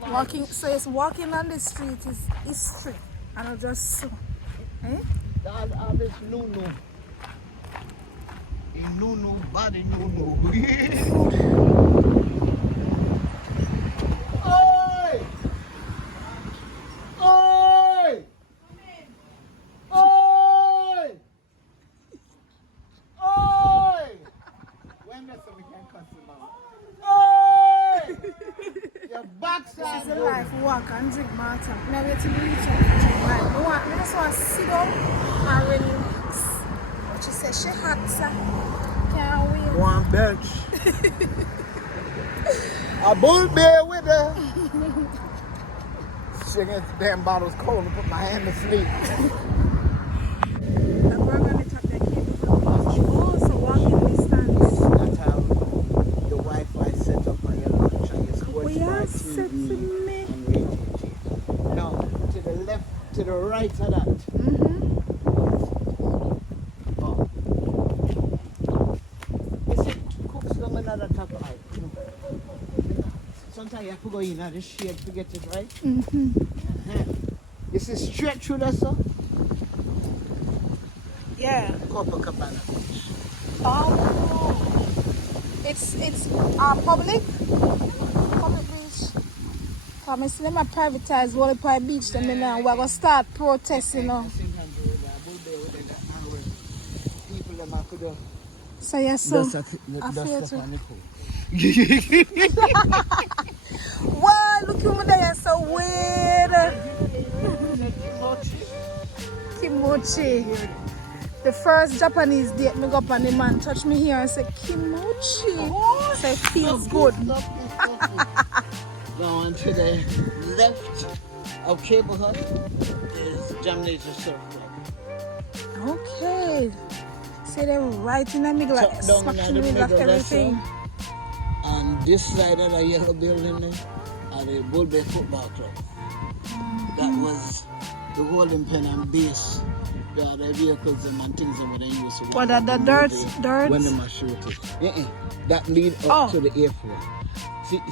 Walking, so it's walking on the street is history. And not just so. Eh? All this no. No, body no. Oi! Oi! Oi! Oi! When that's we can cuss him out. Oi! Your backside. This is a life walk and drink water. Now wait till we reach out to drink wine. I just want to sit down and relax. But she said she hot, sir. Can't wait. One bench. A Bull Bay with her. Singing damn bottles cold and put my hand to sleep. And we're going to talk that cable oh, so walking distance. That's how the Wi-Fi set up on your lunch and your watch are my set TV to me. and radio TV. No, to the left, to the right of that. Oh. You see, cooks down another top of it. Sometimes you have to go in and the shade to get it right. You see straight through that stuff? Yeah. Copacabana Beach. Oh. It's public beach. Come and see them privatize Bull Bay Beach then we're going to start protesting now. People them are could So yes, so wow, look at me there, so weird. Kimochi. The first Japanese date me go up and the man touch me here and say kimochi. So it feels good. Going to the left of Cable Hut is Jamaican Surf Club. Okay. So they're right in the middle, like Down smack in in the middle of everything. And this side of the yellow building there are the Bull Bay Football Club. That was the holding pen and base. There are the vehicles and things that they used to What are the dirt? When they must shoot it. That lead up to the airport.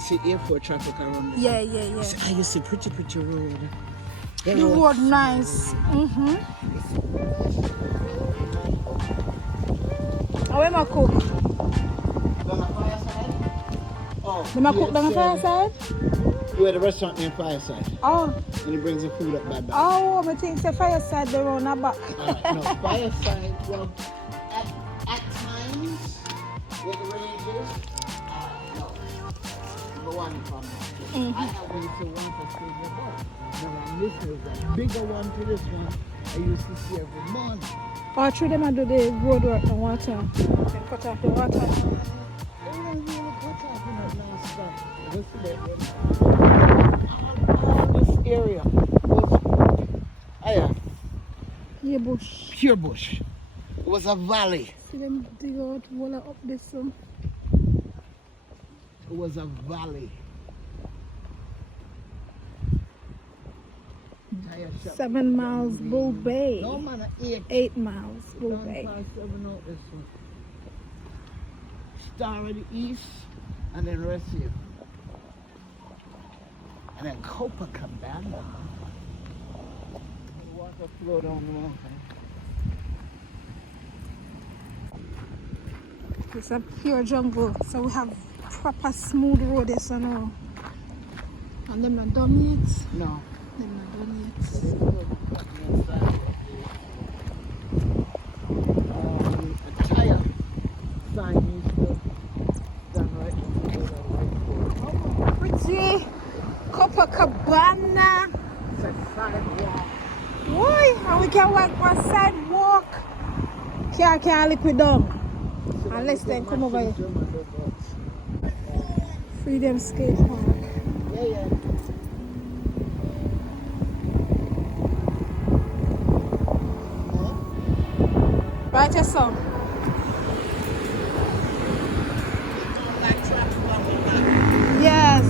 See airport traffic around there? Yeah. See, I used to pretty road. The road nice. How am I cook? On the fireside? Oh. Am I cook on the fireside? We're at the restaurant named Fireside. Oh. And he brings the food up by back. Oh, I think the fireside they're on our back. Alright, no, Fireside, well, at times, where the range is, no. Number one from I have one to one for staying above. Now, this is a bigger one to this one. I used to see every morning. Or through them and do the road work and water. And cut off the water. This area was Pure bush. pure bush. It was a valley. See them dig out water up this one. It was a valley. 7 miles Bull Bay. No man, 8. 8 miles Bull Bay. Star of the East, and then rest here. And then Copacabana. The water flow down the mountain. It's a pure jungle, so we have proper smooth road this and all. And them not done yet. No. Them not done yet. A tire sign is done right. Oh, pretty. Copacabana. It's a sidewalk. Why? And we can walk on sidewalk. Can't lick it down. Unless they come over here. Freedom Skate Park. Yeah. Right, your son. Yes.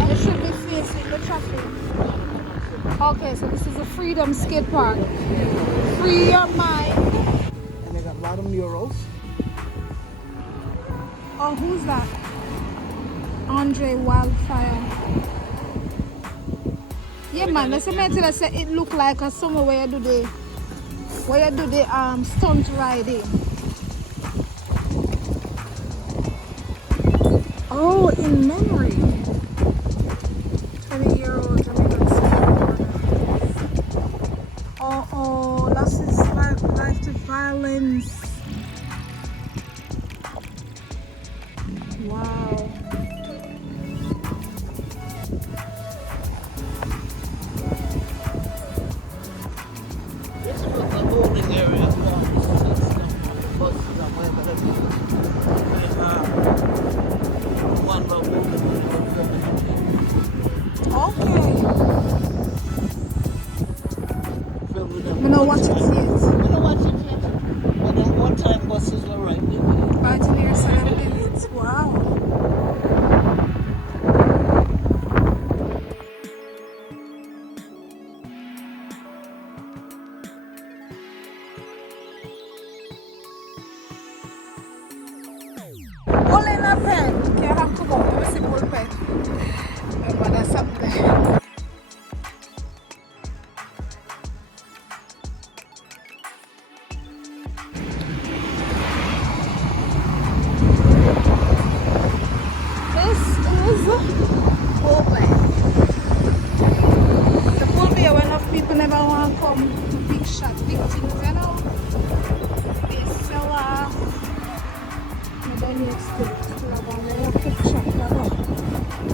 You should be facing the traffic. Okay, so this is a Freedom Skate Park. Free your mind. And they got a lot of murals. Oh, who's that? Andre Wildfire. Yeah, man. That's a matter that say it look like a summer where you do the stunt riding. Oh, in memory. 20-year-old Jamaican skateboarder. Oh, lost his life to violence. Wow. This was the holding area for buses and whatever that is. One more Okay. filled with them. I'm gonna watch it yet. We don't watch it yet. But at one time buses were right there. Right near 7 minutes. Wow. Bull in a pen. Okay, I have to go. Let me see bull pen. Remember, there's something there. This is Bull Bay. The Bull Bay where enough people never want to come to big shot, big things, you know? They sell maybe next to a picture.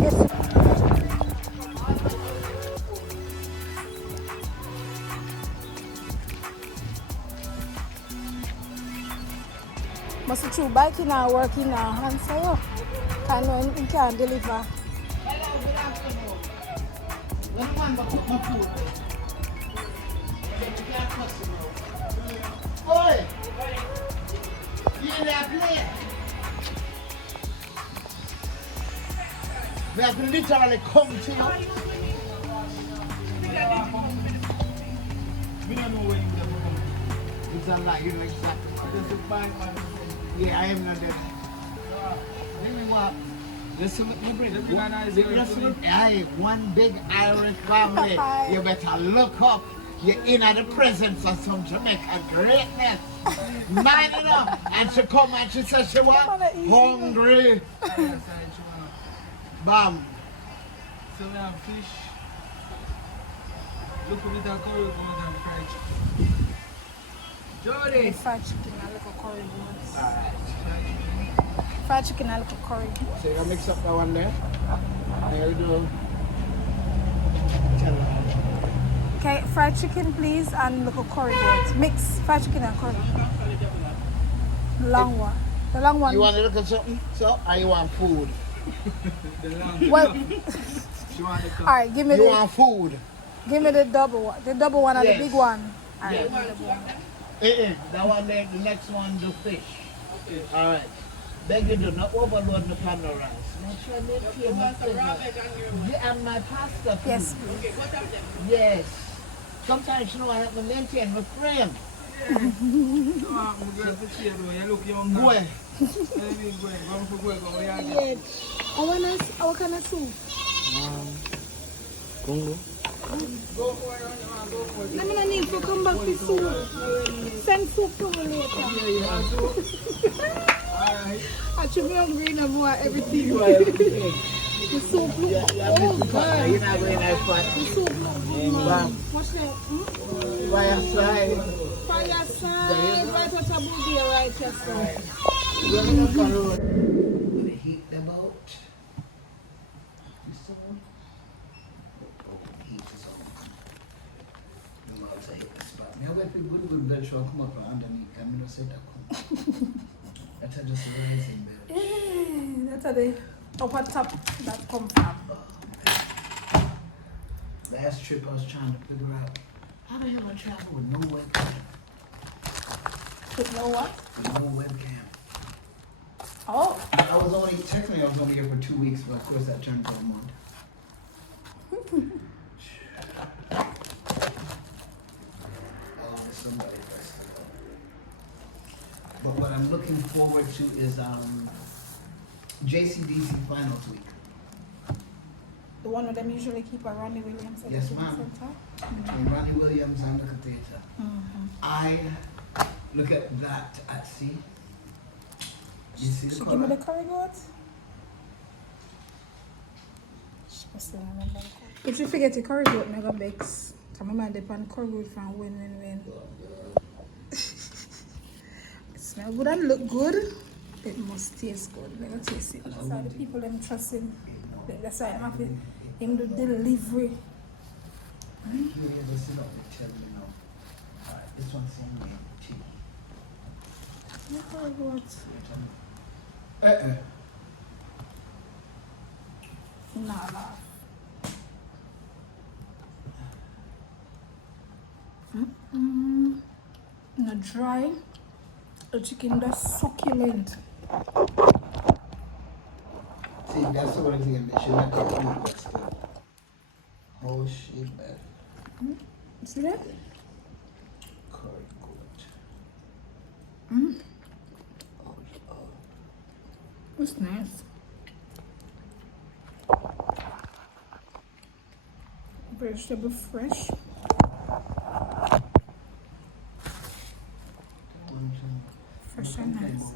Yes. Must be true biking and working now, and so you can deliver. Hello, good afternoon. When one buck up my food, then you can't customer. Oi! You in that plane? We have to literally come to you. We don't know when you're coming. It's unlike you next time. Yeah, I am not there. Give me what? Listen, Aye, one big Irish family. You better look up. You're in at the presence of some Jamaican greatness. Man enough. And she come and she says she was hungry. Bam. So we have fish. Look at the curry goat and fried chicken. Jody! Fried chicken and little curry goats. Alright. Fried chicken and little curry. So you mix up that one there. There you go. Tell her. Okay, fried chicken please and little curry goats. Mix fried chicken and curry. The long one. The long one. You want to look at something? So, or you want food? Well, She want the alright, give me You the want food? give me the double one. The double one and Yes. the big one. Alright, Yes. give me the double one. That one there, the next one, the fish. Alright. Beg you do not overload the pan of rice. Make sure they clear my Yeah, and my pasta food. Yes. Yes. Sometimes, you know, I have to maintain my frame. look young. Boy. What kind of soup? Congo. I'm gonna need to come back with soup. Send soup to me later. I should be hungry no more everything. The soup look You're oh not God. very nice fat. The soup look good, man. What's that? Fire side. Fire side, right at a Bull Bay, right here, sir. Running up on the road. Gonna heat them out. This one. Heat is on. I'm about to hit the spot. Now if you good blood show come up from underneath, I'm gonna say that come. That's just a blazing bell. Yeah, that's how the upper top that come from. Last trip I was trying to figure out how the hell I travel with no webcam. With no what? With no webcam. Oh. Technically I was only here for 2 weeks, but of course that turned to a month. Somebody but what I'm looking forward to is JCDC finals week. The one where them usually keep a Ronnie Williams at Yes, the ma'am. center. Between Ronnie Williams and the Theatre. I look at that at sea. You see the She give me color? the curry goat. If you forget the curry goat, I'm gonna vex. So my mind depend curry goat from when. It smell good and look good. It must taste good. Let me taste it. That's why the people them trust him. That's why I'm happy him do delivery. You ever sit up and tell me now? Alright, this one's some cheap. The curry goat. Nah. Not dry. The chicken that's succulent. See, that's the one thing that she not get food, but still. Oh shit, man. See that? Curry goat. It's nice. Vegetable fresh. Fresh and nice.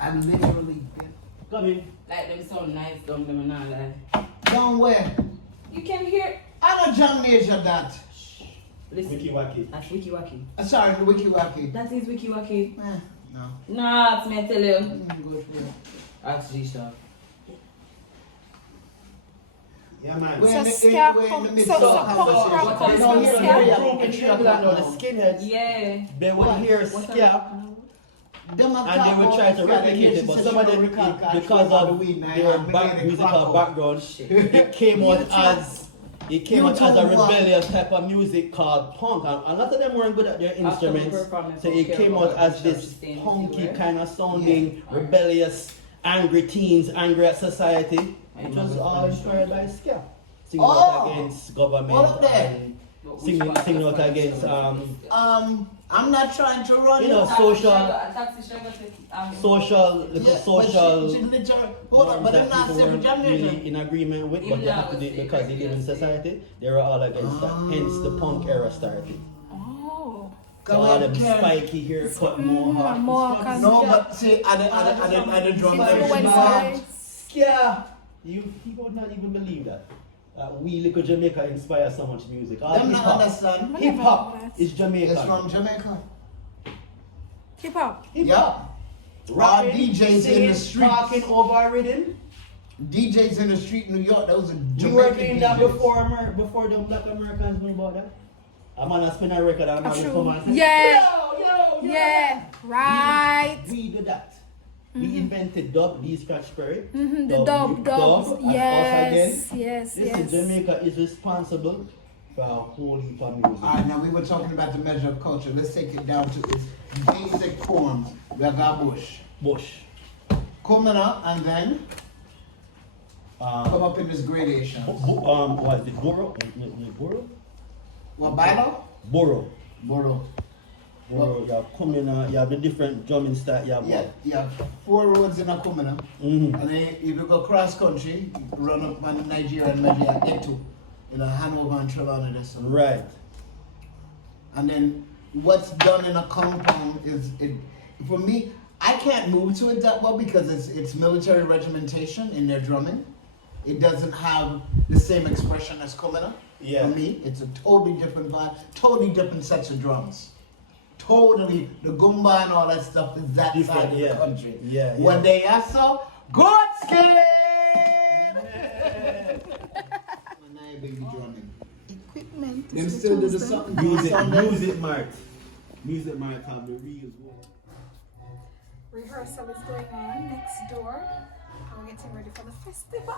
I'm literally Come in. Like them sound nice, don't them not lie. down where? You can hear. I know John Major that. Listen. Wiki Waki. That's Wiki Waki. Sorry, the Wiki Waki. That is Wiki Waki. No. Nah, it's me I tell you. Go through it. Ask G-Star. Yeah, man. We're in the- So we're scalp in the come- midst so- of so a come- conversation. come- No, come- here- come- here- scalp. here- Yeah, here- in here- England, here- the skinheads, Yeah. they would hear What's scalp Them and they would try to replicate it, but some of them, because of their musical background, it came out as a rebellious type of music called punk, and a lot of them weren't good at their instruments, so it came out as this punky kind of sounding, rebellious, angry teens, angry at society. It was all inspired by scalp, singing out against government, Hold up there. and singing out against I'm not trying to run you know, social, Hold up, but that I'm not people saying weren't Jamaican. really in agreement with, but they have to do it because they live in society. They were all against that. Hence the punk era started. Oh. So all them spiky haircut, mohawk. No, but see, I didn't drum Yeah, people would not even believe that. We little Jamaica inspire so much music. All Them not understand. hip hop is Jamaican. It's from Jamaica. Hip hop. Yeah. Our DJs in the streets. Talking over rhythm. DJs in the street in New York, those are Jamaican You were doing that DJs. before the black Americans knew about that. I'm gonna spin a record and I'm gonna come and say, Yeah. yo. Yeah. Right. We do that. We invented dub, D Scratch Perry. The dubs. and Yes. us Yes. again. Listen, Jamaica is responsible for a whole heap of music. Alright, now we were talking about the measure of culture. Let's take it down to its basic forms. We got Bush. Coming up and then come up in this gradation. What is it? Borough? What, Bilo? Borough. Boro. You have coming, you have the different drumming style. You have You have 4 roads in a Kumina. Mm-hmm. And then if you go cross country, you run up on Nigeria and maybe at Etu. In a Hanover and Trelawney or something. Right. And then what's done in a compound is, for me, I can't move to it that well because it's military regimentation in their drumming. It doesn't have the same expression as Kumina. Yeah. For me, it's a totally different vibe, totally different sets of drums. Totally, the gumba and all that stuff is that Different, side of yeah. the country. Yeah, yeah. When they are so good skin. When I baby drumming. Equipment. Them still do the something. Music Mart have the real one. Rehearsal is going on next door. And we're getting ready for the festival.